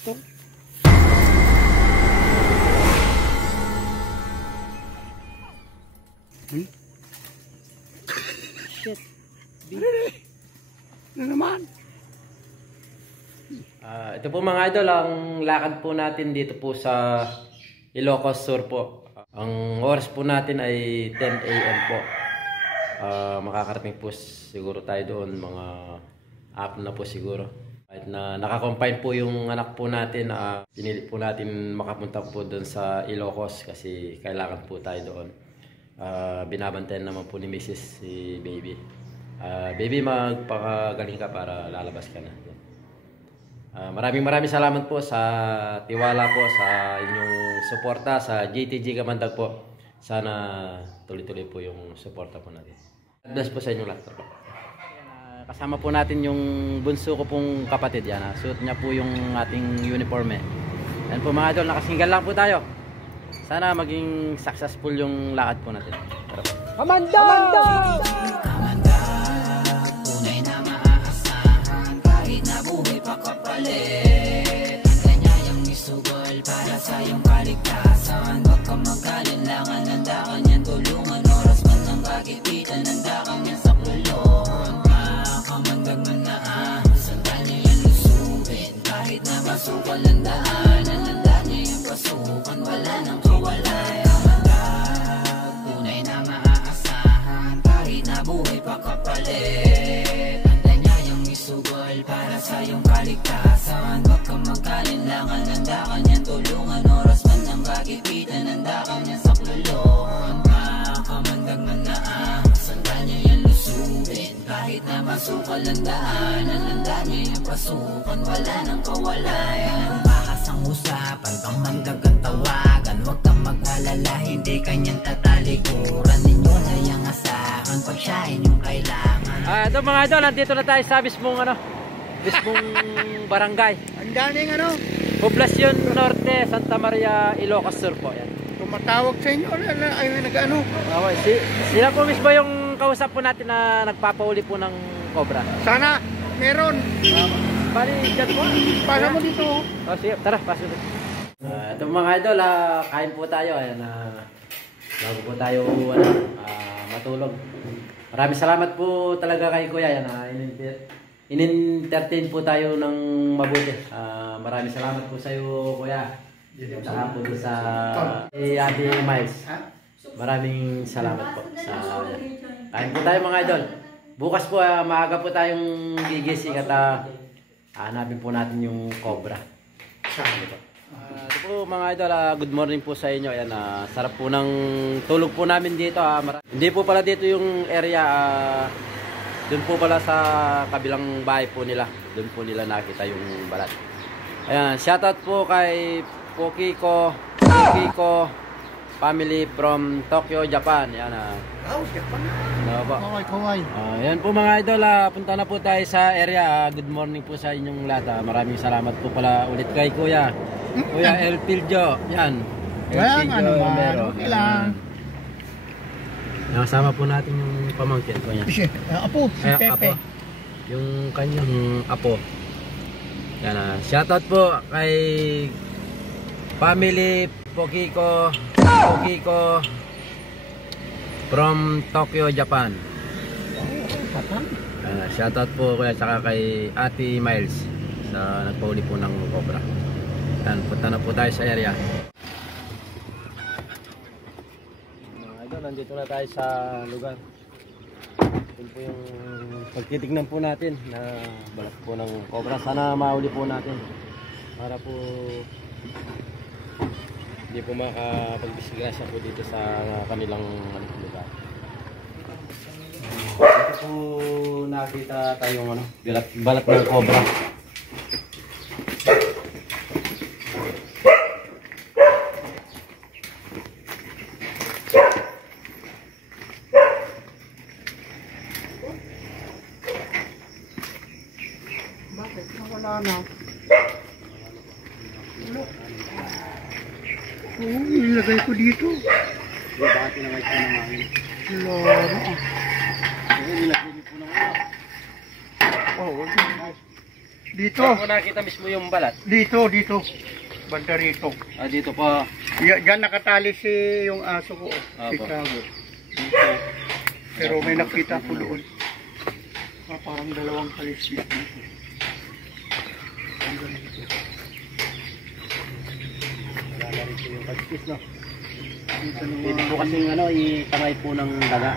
Shit. Ano naman? Ito po mga idol, ang lakad po natin dito po sa Ilocos Sur po. Ang oras po natin ay 10 AM po. Makakarating po siguro tayo doon mga after na po siguro. Kahit na nakakompine po yung anak po natin, pinili po natin makapunta po doon sa Ilocos kasi kailangan po tayo doon. Binabantayan naman po ni Mrs. si Baby. Baby, magpakagaling ka para lalabas ka na. Maraming salamat po sa tiwala po, sa inyong suporta sa JTG Kamandag po. Sana tuloy-tuloy po yung suporta po natin. God bless po sa inyong lahat. Kasama po natin yung bunso ko pong kapatid. Yan, suot niya po yung ating uniforme. Yan po mga idol, nakasingal lang po tayo. Sana maging successful yung lakad po natin. Kamandag! Tunay na maaasahan kahit na buhay pa kapalit. Ang kanyang isugol para sa iyong kaligtasan. Huwag kang magkalinlangan, handa ka niyan tulungan. Oras man ng kagipitan, handa ka niyan sa kulon. Kamandag man na sandal niya yan lusubin. Kahit na masukal ang daanan, handa niya yung pasukan. Wala nang kawalay. Kamandag, tunay na maaasahan kahit na buhay pa kapalit. Handa niya yung isugol para sa iyong kaligtasan. Huwag kang magkalinlangan, handa ka niyan tulungan. Oras man ng kagipitan, handa ka niyan sa kulon. Kamandag man na sandal niya yan lusubin. Kahit na masukal ang daanan, handa niya yung pasukan. Wala nang kawalayan. Bahas ang usapan, kamandag ang tawagan. Huwag kang mag-alala, hindi kanyang tatalikuran. Ninyo na yung asahan, pag siya inyong kailangan. Ito mga idol, nandito na tayo sa mismong barangay. Ang daning ano? Poblacion Norte, Santa Maria, Ilocos Sur po. Yan. Tumatawag sa inyo, ay nag-ano? Sila po mismo yung kausap po natin na nagpapauli po ng cobra. Sana, meron. Bali, dyan po. Pasa mo dito. Sige, tara, pasok dito. Ito mga idol, kain po tayo. Ayan, bago po tayo matulog. Maraming salamat po talaga kay Kuya. Yan, in-entertain po tayo ng mabuti. Maraming salamat po sa iyo, Kuya. Saka po sa Ate Miles. Maraming salamat po sa kain po tayo mga idol. Bukas po maaga po tayong gigising at hanapin po natin yung cobra. Ito po mga idol, good morning po sa inyo. Ayan, sarap po ng tulog po namin dito. Hindi po pala dito yung area, doon po pala sa kabilang bahay po nila. Doon po nila nakita yung balat. Ayan, shoutout po kay Pokiko family from Tokyo, Japan. Yan Japan. Kawai. Yan po mga idol, punta na po tayo sa area. Good morning po sa inyong lahat. Maraming salamat po pala ulit kay Kuya El Piljo. Yan. Ano ba? Okay lang. Nakasama po natin yung pamangkin ko niya. Apo, si Pepe. Apo. Yung kanyang apo. Yan, shoutout po kay family Pokiko from Tokyo, Japan. Shoutout po kuya, saka kay Ate Miles sa nagpauli po ng cobra. Yan, punta na po tayo sa area. Mga idol, nandito na tayo sa lugar. Ito po yung pagtitignan po natin na balat po ng cobra. Sana mauli po natin para po hindi po makapagdisgrasya po dito sa kanilang lugar. Dito po nakita tayong balat ng cobra. Bakit? Wala na. Ilagay ko dito. Bakit nilagay ko naman? Loro. Nilagay ko naman. Oh, Dito. Saan mo nakita mismo yung balat? Dito. Banda rito. Dito pa. Diyan nakatali si yung aso ko. Si Apo. Chago. Dito. Pero may nakita ko doon. Parang dalawang kalis dito. Wala na rin po yung kaliskis, no? Pwede po kasing itangay po ng daga.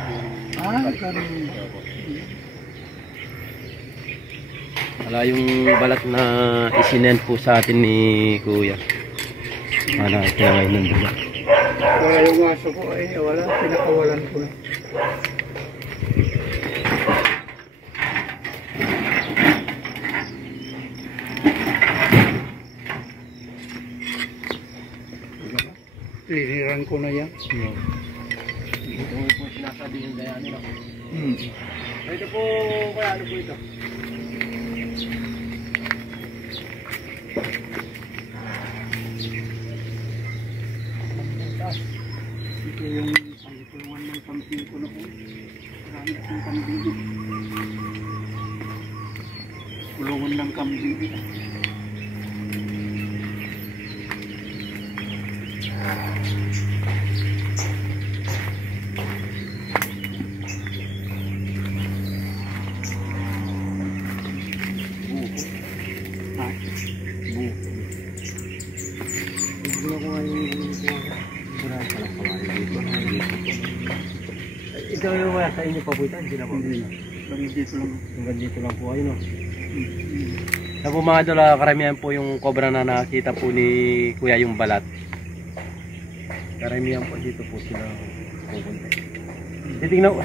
Ganun. Wala yung balat na isinend po sa atin ni Kuya. Wala, itangay ng daga. Wala yung aso ko. Wala. Pinakawalan ko na. Liniran ko na yan. Ito po sinasabi yung daya nila. Ito po, kaya ano po ito? Ito yung pangkulungan ng kambing ko na po. Marami akong kambing. Kulungan ng kambing. Ito yung wala sa inyo pa po ito, hindi na po. Hanggang dito lang po. Ayun o. Sa po mga idol, karamihan po yung cobra na nakita po ni Kuya yung balat. Karamihan po dito po sila pupunta.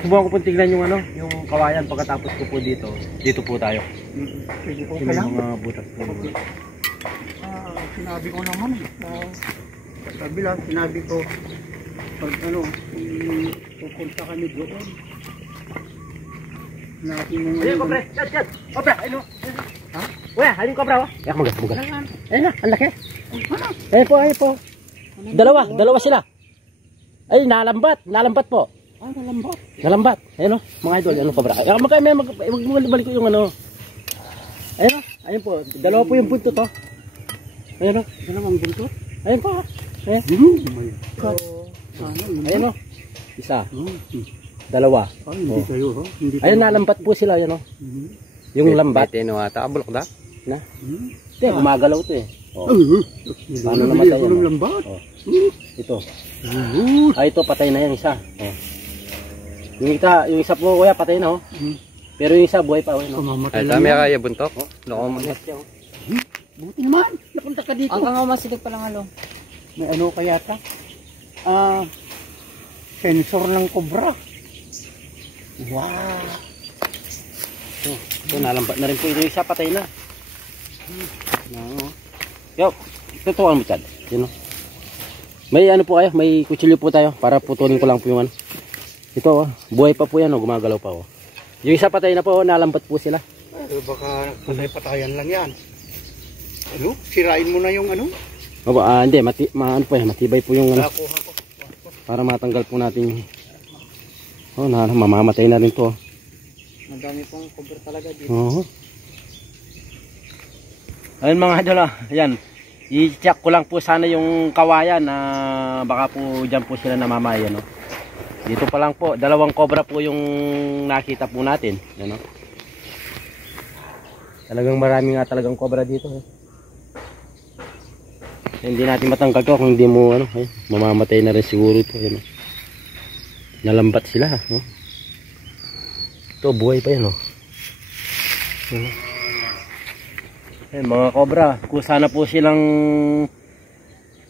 Subukan ko po tignan yung yung kawayan pagkatapos ko po dito po tayo. Sige po Yung lang. mga butas po. Sinabi ko naman. Sabi lang, sinabi ko. Pag pupunta kami doon. Natin mo Ayun, kobra! Chat! Kobra! Ayun o! Ha? Kuya, ayun yung kobra o! Yak magas. Ayun na, ang laki. Ayun po. Dalawa sila. Ay, nalambat po. Nalambat. Nalambat. Ayun o, mga idol, ano kobra. Magbalik ko yung Ayun o, ayun po. Dalawa po yung punto to. Ayun o. Dalawang buntot. Ayun po. Ayun o. Isa. Dalawa. Hindi kayo, ho? Hindi Ayun, nalambat po sila. Ayun o. Yung lambat. Abulok da? Na? Hindi, gumagalaw to eh. Paano namatay namatay ako ng yan? lambat. Ito. Ito, patay na yan isa. Yung isa po, kuya, patay na. Pero yung isa, buhay pa. Kamamatay Ay, lang dami yan. kaya buntok. Loko mo na. Buti naman. Napunta ka dito. Hanggang masilig pa lang alo. May ano kaya ta? Sensor ng cobra. Wow. Ito, nalambat na rin po. Yung isa, patay na. Yo, tutukan mo, Chad. Yun o. May ano po kayo, may kutsilyo po tayo para putulin ko lang po yung Ito, buhay pa po yan, gumagalaw pa. Yung isa patay na po, nalambat po sila. Baka patay-patayan lang yan. Ano? Sirain mo na yung ano? Hindi, matibay po yung Nakuha ko. para matanggal po natin yung mamamatay na rin to. Madami pong cobra talaga dito. Ayun mga idol, ayan. I-check ko lang po sana yung kawayan na baka po dyan po sila namamayan. Dito pa lang po, dalawang cobra po yung nakita po natin. Ano? Talagang marami nga talagang cobra dito. Hindi natin matanggal to kung hindi mo mamamatay na rin siguro ito. Nalambat sila. No? Ito, buhay pa yan. Mga cobra, kung sana po silang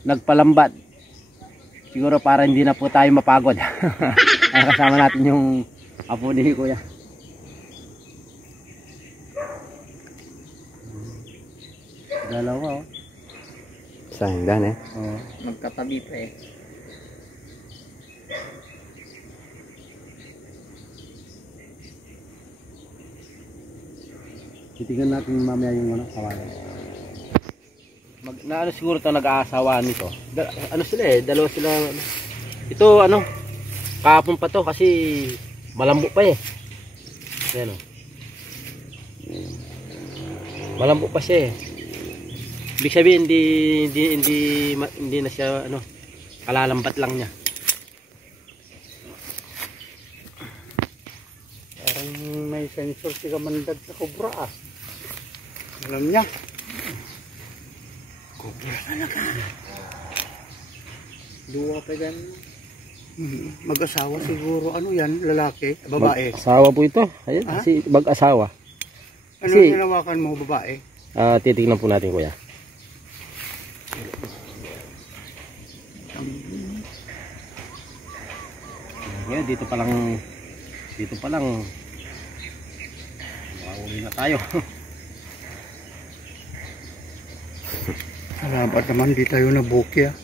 nagpalambat, siguro para hindi na po tayo mapagod. Kasama natin yung apo ni Kuya. Dalawa Sayang dan eh. Magkatabi pa eh. Titignan natin mamaya yung kawayan. Siguro ito nag-aasawa nito. Ano sila dalawa sila. Ito kahapon pa to kasi malambo pa eh. Ayan Malambot pa siya eh. Ibig sabihin hindi na siya ano, kalalambat lang niya. Parang may sensor si Kamandag sa Cobra ah. Alam niya. Cobra talaga. Dua pa dyan. Mag-asawa siguro. Ano yan? Lalaki? Babae? Mag-asawa po ito. Ayun, Ha? kasi mag-asawa. Ano Kasi- hinawakan mo? Babae? Titignan po natin kuya. Ngayon dito pa lang mauwi na tayo. Salamat naman di tayo nabuki ah.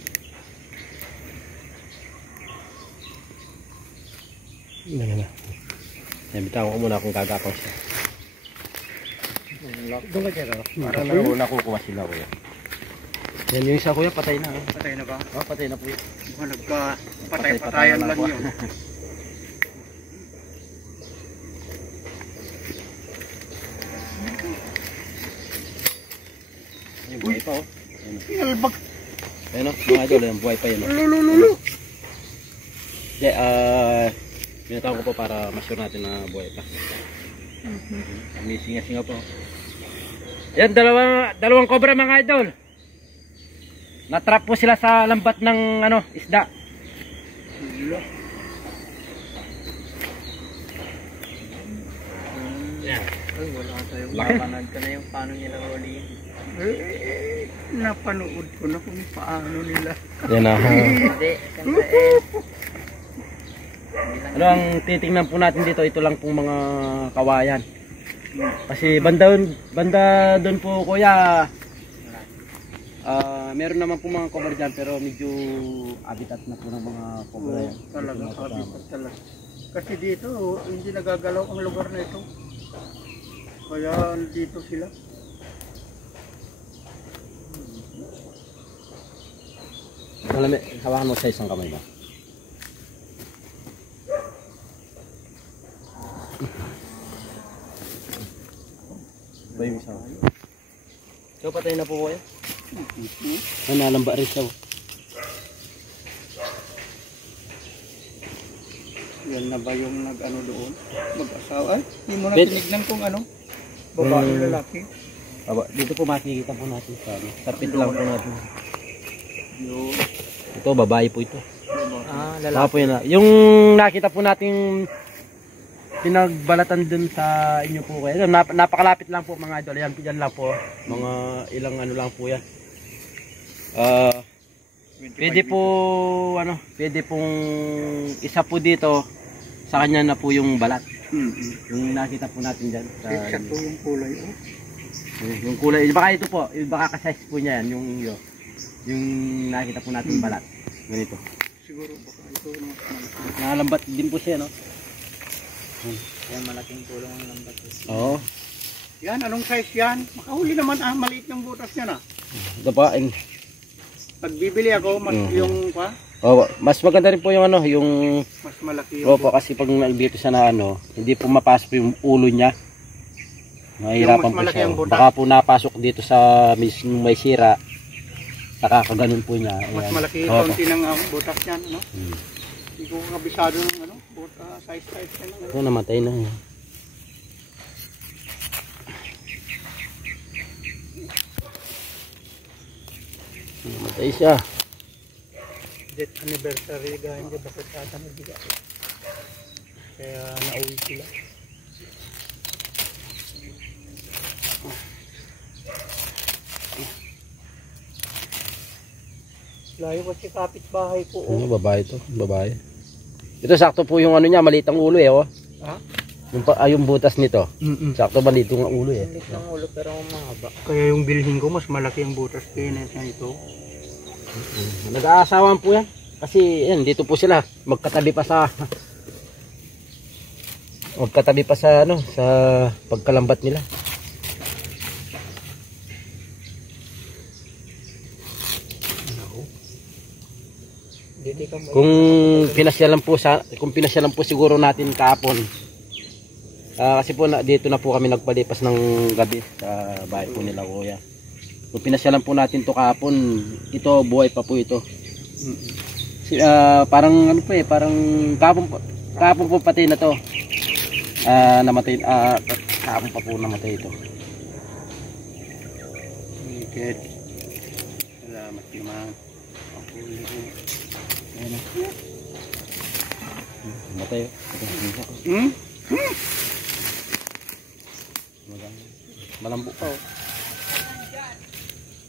Yan. Bitawan ko muna kung gagapang siya. Doon ka dyan ah. Parang nakukuha sila kuya. Yan yung isa kuya, patay na. Patay na ba? Oh, patay na po yun. Mukhang nagka-patay-patayan lang yun. Yung buhay pa oh. Pinalbag. Ayun oh, mga idol, yung buhay pa yun oh. Lulululu. Hindi, binatawag ko po para ma-sure natin na buhay pa. May singa-singa po. Yan, dalawang cobra mga idol. Natrap po sila sa lambat ng ano, isda. Yan. Ay, wala tayo. Laki. Mapanood ka na yung paano nila huliin. Napanood ko na kung paano nila. Yan na. Hindi, siyempre Ano ang titingnan po natin dito, ito lang pong mga kawayan. Kasi banda doon po kuya, meron naman po mga cover dyan pero medyo habitat na po ng mga cover yan. Talaga, habitat talaga. Kasi dito, hindi nagagalaw ang lugar na ito. Kaya dito sila. Alam mo, hawakan mo sa isang kamay ba? Ba yung isa? So patay na po kuya? Nalamba rin siya. Yan na ba yung nag-ano doon? Mag-asawa? Ay, hindi mo na Bet. tinignan kung ano? Babae, lalaki. Aba, dito po makikita po natin sa ano. Tapit lang po natin. Yung Ito, babae po ito. babae. Baka po yun na. Yung nakita po natin pinagbalatan dun sa inyo po kayo. Napakalapit lang po mga idol. Yan lang po. Mga ilang ano lang po yan. Pwede po ano, pwede pong isa po dito sa kanya na po yung balat. Yung nakita po natin diyan sa Exact po yung kulay. Oh. yung kulay. Baka ito po, baka ka-size po niya yan yung nakita po natin balat. Ganito. Siguro baka ito no. Nakalambat din po siya, no? yan malaking tulong ang lambat. Oo. Yan, anong size yan? Makahuli naman maliit ng butas niya na. Ito pa, Pag bibili ako, mas yung pa, mas maganda rin po yung ano, yung mas malaki yung opo, kasi pag dito sa na ano, hindi po mapasok yung ulo niya. Mahirapan Yung mas po malaki siya. ang butas. Baka po napasok dito sa may sira. Nakakaganon po niya. mas Ayan. malaki yung Opo. konti ng butas niyan, no? Hmm. Hindi ko kabisado ng ano, butas, size yan. Ito, namatay na. Namatay siya. Death anniversary ga, hindi ba sa nabigay. Kaya nauwi sila. Layo kasi kapitbahay ko. Ano, babae to? Babae. Ito sakto po yung ano niya, maliit ang ulo eh, oh. Ha? Yung butas nito. Sakto maliit yung ulo eh. Liit ng ulo pero mahaba. Kaya yung bilhin ko, mas malaki ang butas kaya na ito. Nag-aasawan po yan. Kasi yan, dito po sila. Magkatabi pa sa ano, sa pagkalambat nila. Kung pinasyalan po siguro natin kahapon. Kasi po dito na po kami nagpalipas ng gabi sa bahay po nila kuya. Kung pinasyalan po natin to kahapon, ito buhay pa po ito. Parang ano pa parang kahapon po patay na to. Namatay, kahapon pa po namatay ito. Good. Salamat naman. Namatay. Malambo pa oh.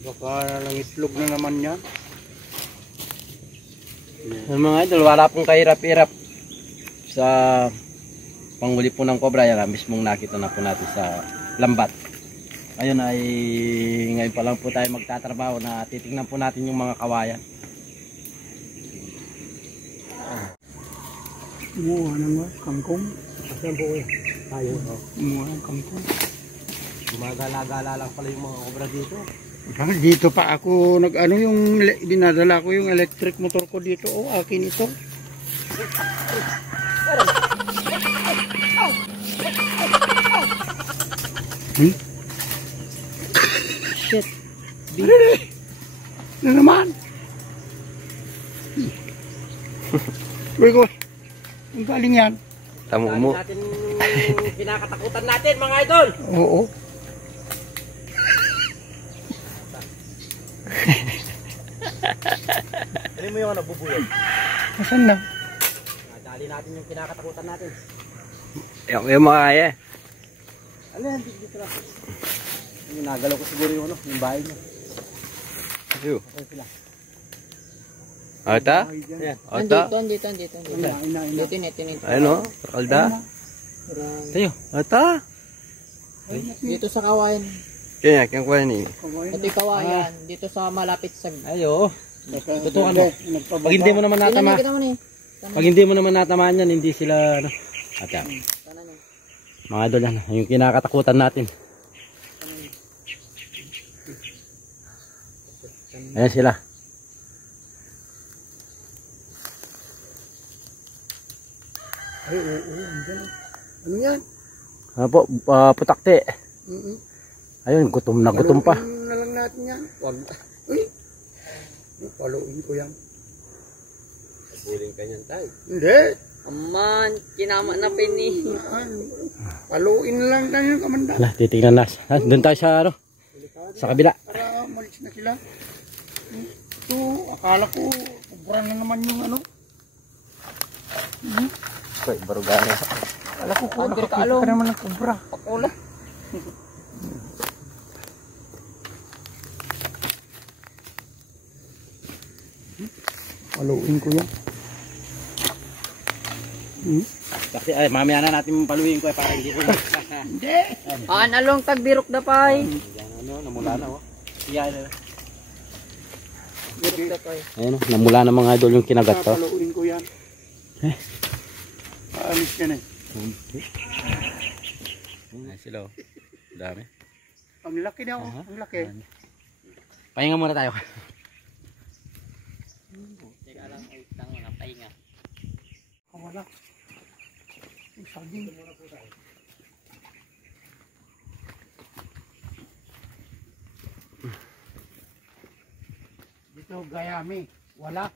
Baka lang itlog na naman yan. Mga idol, wala pong kahirap-hirap sa panghuli po ng cobra. Yan, mismong nakita na po natin sa lambat. Ngayon pa lang po tayo magtatrabaho na titingnan po natin yung mga kawayan. Kumuha ng kangkong. Asan po kuya? Tayo. Kumuha ng kangkong. Gumagala-gala lang pala yung mga cobra dito. Dito pa ako dinadala ko yung electric motor ko dito. Oh, akin ito. Shit. Na naman. Sabi ko, ang galing yan. Tamo mo. Natin pinakatakutan natin mga idol. Oo. Ano mo yung nabubulog? Asan na? Dali natin yung pinakatakutan natin. Yung mga kaya. Ano yan? Dito na. Nagalaw ko siguro yung bahay niya. Ayun. Okay sila. Ata? Ayan. Ata? Dito. Ayun o. Kalda. Tayo. Ata? Dito sa kawayan. Kaya kaya kuha ni. Ito yung kawayan. Dito sa malapit sa... Ayo. Tutukan mo. Pag hindi mo naman natama. Kita mo ni. Pag hindi mo naman natamaan yan, hindi sila Ata. Mga idol yan. Yung kinakatakutan natin. Ayan sila. Ay, oo, andyan. Ano yan? Ano po? Putakte. Ayun, gutom na gutom pa. Paluin na lang natin yan. Wag. Uy. Paluin ko yan. Huling ka niyan tayo. Hindi. Aman, kinama na pini. Paluin na lang tayo kamanda. Hala, titignan na. Doon tayo sa sa kabila. Para malis na sila. Ito, akala ko, kubra na naman yung ano. Uy, barugana. Akala ko, nakakita ka naman ng kubra. Pakula. Paluin ko yan. Kasi ay mamaya na natin paluin ko para hindi ko. Hindi. Analong tagbirok da pay. Ano, namula na oh. Yan. Birok da pay. Ayun, namula na mga idol yung kinagat to. Paluin ko yan. Paalis ka na. Ay sila oh. Dami. Ang laki daw, ang laki. Pahinga muna tayo. Teka lang, ay tango na pahinga. Wala. Saging. Dito gayami, wala.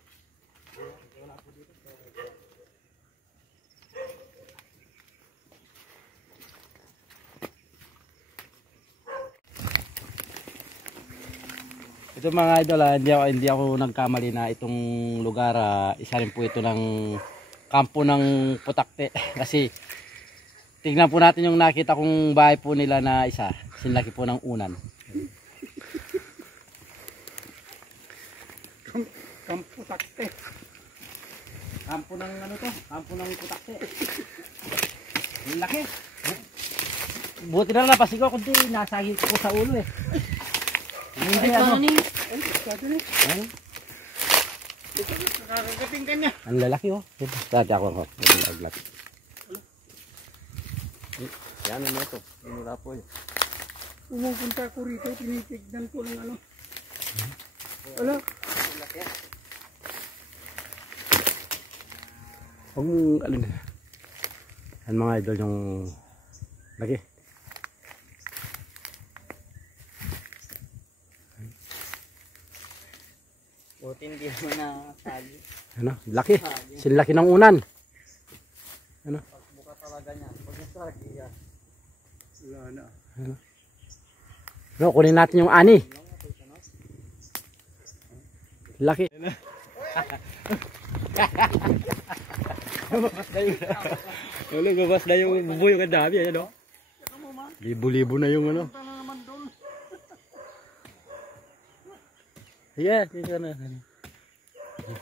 Ito mga idol, hindi ako nagkamali na itong lugar, isa rin po ito ng kampo ng Putakte. Kasi tignan po natin yung nakita kong bahay po nila na isa, sinlaki po ng unan. Kampo takte. Kampo ng ano to? Kampo ng Putakte. Yung laki. Buti na lang napasigaw kundi nasagi ko sa ulo eh. Hindi ano. Ano? Nakakagating ka niya. Ang lalaki oh. Dati ako naglaki. Yan ano ito. Inula po yun. Pumupunta ko rito, tinitignan ko ng ano. Wala. Ang alin. Yan mga idol yung Laki. Buti hindi mo na tali. Ano? Laki. Sinlaki ng unan. Ano? Buka talaga niya. Pag nasagi yan. Wala na. No, kunin natin yung ani. Laki. Lumabas na yung buboy yung dami. Ayan o. Libo-libo na yung ano. Yeah, dito na.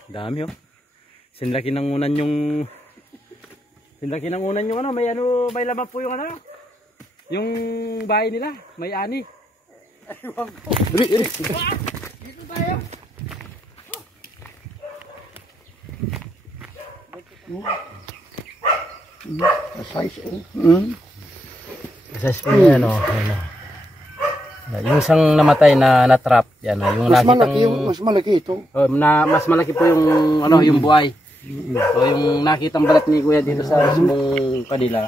Dami oh. Sinlaki ng unan yung ano, may ano, may laman po yung ano. Yung bahay nila, may ani. Aywan ko. Dito tayo. Size Sa spoon yan oh. Yung isang namatay na trap, yan oh. Yung mas nakitang malaki mas malaki ito. oh, mas malaki po yung ano, yung buhay. So yung nakitang balat ni Kuya dito sa mismong kanila.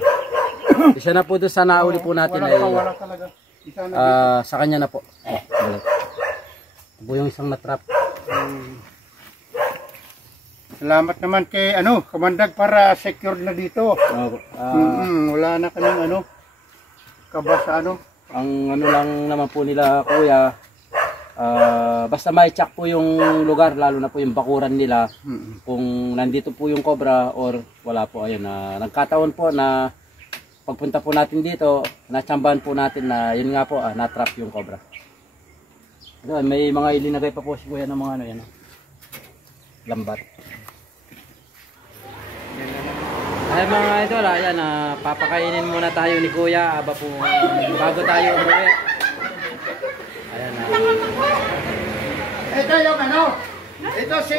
Isa na po doon sa nauli po natin ay Wala talaga. Isa na sa kanya na po. Balat. Ito po yung isang na-trap. Salamat naman kay Kamandag para secured na dito. Wala na kaming kaba sa Ang ano lang naman po nila Kuya, basta may check po yung lugar, lalo na po yung bakuran nila. Kung nandito po yung cobra or wala po, ayun, nagkataon po na pagpunta po natin dito, natsambahan po natin na yun nga po, na-trap yung cobra. Ito, may mga ilinagay pa po si Kuya ng mga ano yan, lambat. Ay mga idol, ayan, papakainin muna tayo ni Kuya bago tayo umuwi. Ayan na. Ito yung ito si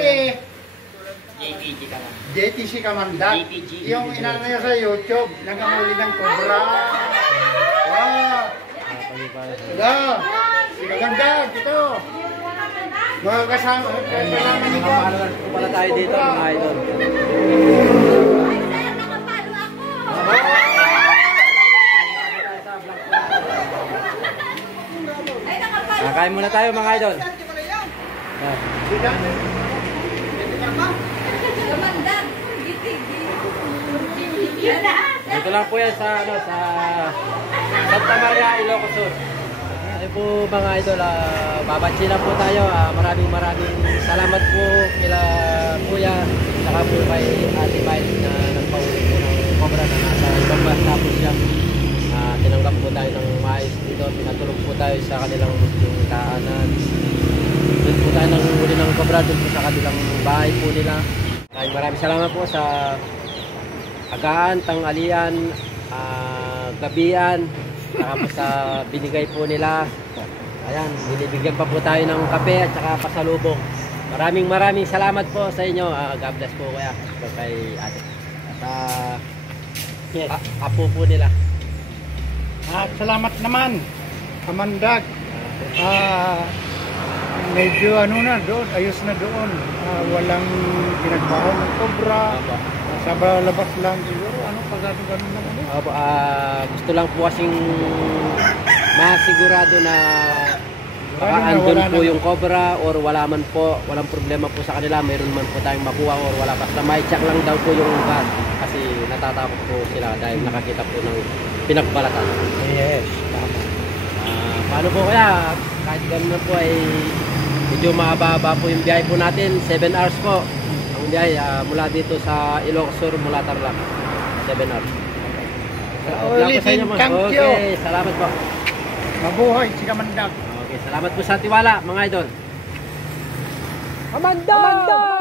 JTC Kamandag. Yung inano niya sa YouTube, nangamuli ng cobra. Wow! Wala! Si Kamandag, ito! Mga kasama niyo po. Followers po pala tayo dito mga idol. Kain muna tayo mga idol. Ito lang po yan sa Santa Maria, Ilocos Sur. Ay po mga idol, babatsi na po tayo. Maraming salamat po kila Kuya, saka po kay Ate Mike na nagpahuli po ng cobra na nasa ibang basta po siya. Tinanggap po tayo ng maayos dito, pinatulog po tayo sa kanilang kaanan. Doon po tayo nang huli ng cobra, doon po sa kanilang bahay po nila. Maraming salamat po sa agaan, tanghalian, gabian, saka po sa binigay po nila. Ayan, binibigyan pa po tayo ng kape at saka pasalubong. Maraming salamat po sa inyo. God bless po Kuya kay Ate. At apo po nila. At salamat naman, Kamandag. Medyo na doon, ayos na doon. Walang pinagbaho ng cobra. Sa labas lang siguro, pagano-ganon lang. Gusto lang po kasing masigurado na baka andun po yung cobra or wala man po, walang problema po sa kanila, mayroon man po tayong makuha or wala, basta may check lang daw po yung lugar kasi natatakot po sila dahil nakakita po ng pinagbalatan. Yes. Paano po kaya? Kahit gano'n po ay medyo mahaba po yung biyahe po natin, 7 hours po ang biyahe mula dito sa Ilocos Sur, mula Tarlac, 7 hours. Ulitin, thank you. Okay, salamat po. Mabuhay si Kamandag. Okay, salamat po sa tiwala mga idol. Amanda!